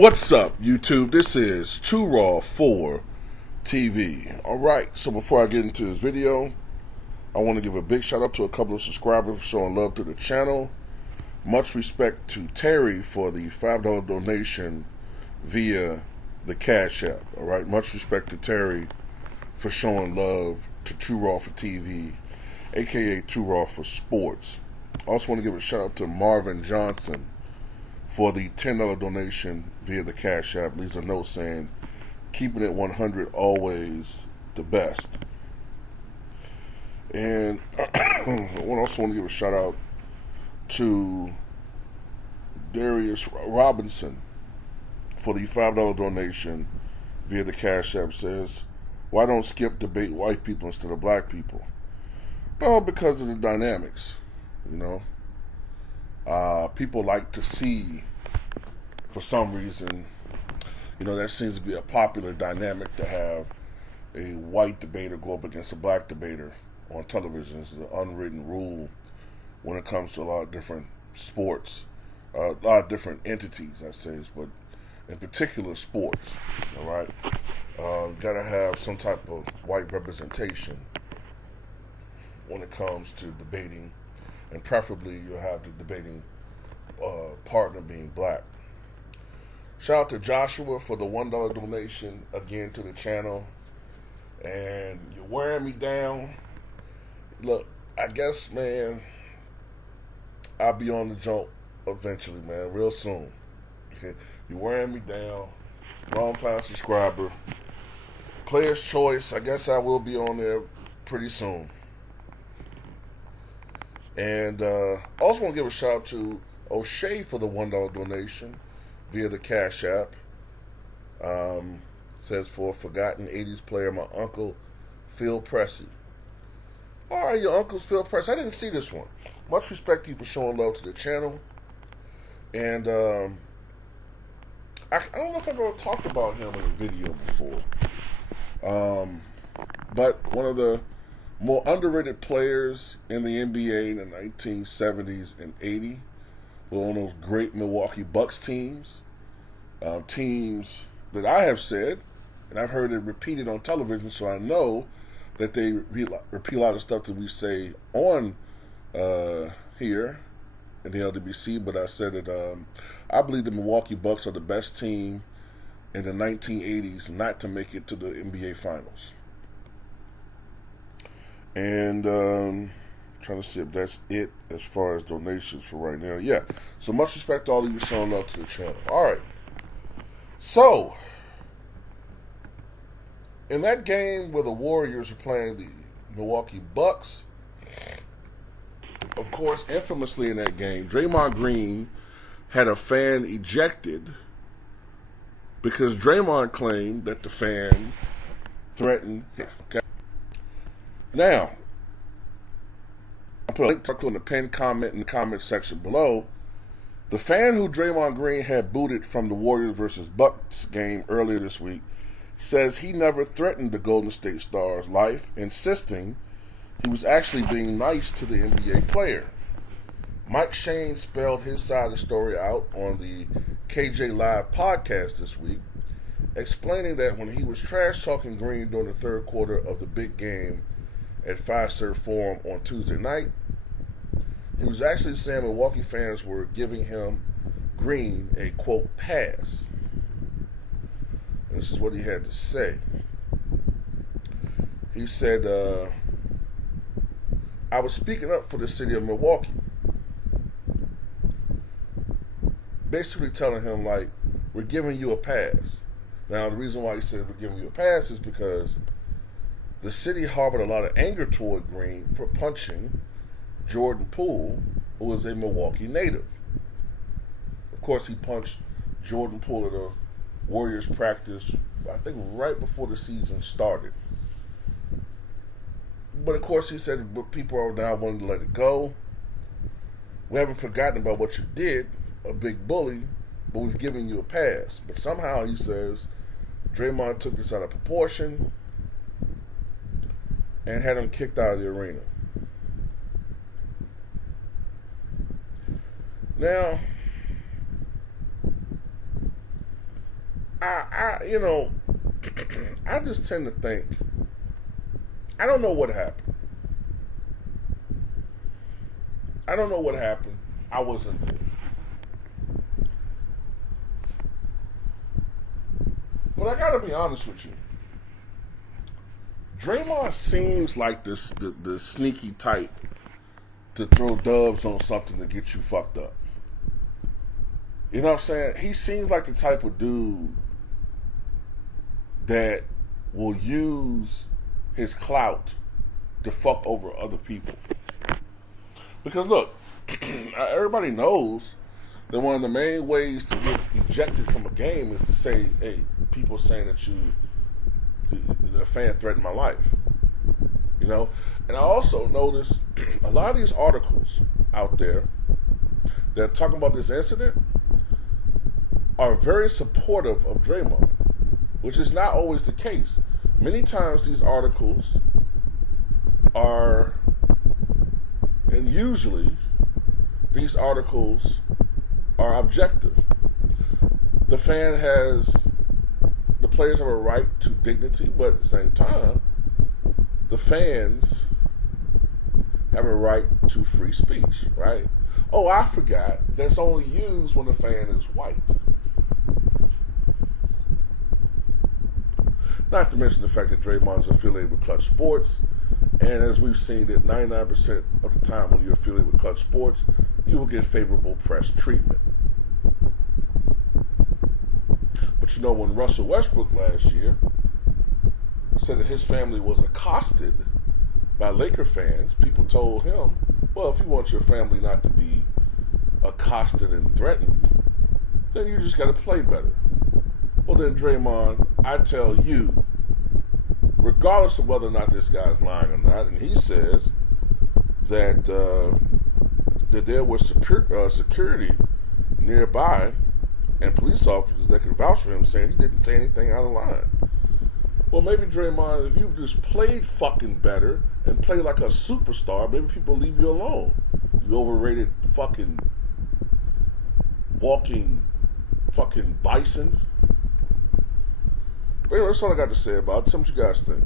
What's up, YouTube? This is Too Raw for TV. Alright, so before I get into this video, I want to give a big shout out to a couple of subscribers for showing love to the channel. Much respect to Terry for the $5 donation via the Cash App. Alright, much respect to Terry for showing love to Too Raw for TV, aka Too Raw for Sports. I also want to give a shout out to Marvin Johnson for the $10 donation via the Cash App. Leaves a note saying, keeping it 100 always the best. And I also want to give a shout out to Darius Robinson for the $5 donation via the Cash App. Says, why don't Skip debate white people instead of black people? Well, because of the dynamics, you know. People like to see, for some reason, that seems to be a popular dynamic to have a white debater go up against a black debater on television. It's an unwritten rule when it comes to a lot of different sports, a lot of different entities, I say, but in particular sports, all right? You gotta have some type of white representation when it comes to debating, and preferably you'll have the debating partner being black. Shout out to Joshua for the $1 donation again to the channel. And you're wearing me down. Look, I guess, man, I'll be on the jump eventually, man, real soon. You're wearing me down. Long time subscriber. Player's choice, I guess I will be on there pretty soon. And also want to give a shout out to O'Shea for the $1 donation via the Cash App. Says, for a forgotten 80s player, my uncle Phil Pressey. All right, your uncle's Phil Pressey. I didn't see this one. Much respect to you for showing love to the channel. And I don't know if I've ever talked about him in a video before. But one of the more underrated players in the NBA in the 1970s and 80s were on those great Milwaukee Bucks teams. Teams that I have said, and I've heard it repeated on television, so I know that they repeat a lot of stuff that we say on here in the LWC, but I said that I believe the Milwaukee Bucks are the best team in the 1980s not to make it to the NBA Finals. And trying to see if that's it as far as donations for right now. Yeah, so much respect to all of you showing love to the channel. All right. So, in that game where the Warriors were playing the Milwaukee Bucks, of course, infamously in that game, Draymond Green had a fan ejected because Draymond claimed that the fan threatened him. Okay? Now, I'll put a link to in the pinned comment in the comment section below. The fan who Draymond Green had booted from the Warriors versus Bucks game earlier this week says he never threatened the Golden State Star's life, insisting he was actually being nice to the NBA player. Mike Shane spelled his side of the story out on the KJ Live podcast this week, explaining that when he was trash-talking Green during the third quarter of the big game at Fiserv Forum on Tuesday night, he was actually saying Milwaukee fans were giving him, Green, a, quote, pass. And this is what he had to say. He said, I was speaking up for the city of Milwaukee. Basically telling him, like, we're giving you a pass. Now, the reason why he said we're giving you a pass is because the city harbored a lot of anger toward Green for punching Jordan Poole, who was a Milwaukee native. Of course, he punched Jordan Poole at a Warriors practice, I think right before the season started. But of course, he said people are now wanting to let it go. We haven't forgotten about what you did, a big bully, but we've given you a pass. But somehow, he says, Draymond took this out of proportion and had him kicked out of the arena. Now, I I just tend to think, I don't know what happened. I don't know what happened. I wasn't there. But I gotta be honest with you. Draymond seems like the sneaky type to throw dubs on something to get you fucked up. You know what I'm saying? He seems like the type of dude that will use his clout to fuck over other people. Because look, everybody knows that one of the main ways to get ejected from a game is to say, hey, people saying that the fan threatened my life. You know? And I also noticed a lot of these articles out there that are talking about this incident are very supportive of Draymond, which is not always the case. Many times these articles are, and usually these articles are objective. The players have a right to dignity, but at the same time, the fans have a right to free speech, right? Oh, I forgot, that's only used when the fan is white. Not to mention the fact that Draymond's affiliated with Clutch Sports, and as we've seen that 99% of the time when you're affiliated with Clutch Sports, you will get favorable press treatment. But you know, when Russell Westbrook last year said that his family was accosted by Laker fans, people told him, well, if you want your family not to be accosted and threatened, then you just got to play better. Well, then, Draymond, I tell you, regardless of whether or not this guy's lying or not, and he says that that there was security nearby and police officers that could vouch for him, saying he didn't say anything out of line. Well, maybe, Draymond, if you just played fucking better and played like a superstar, maybe people leave you alone. You overrated fucking walking fucking bison. But anyway, that's all I got to say about it. Tell me what you guys think.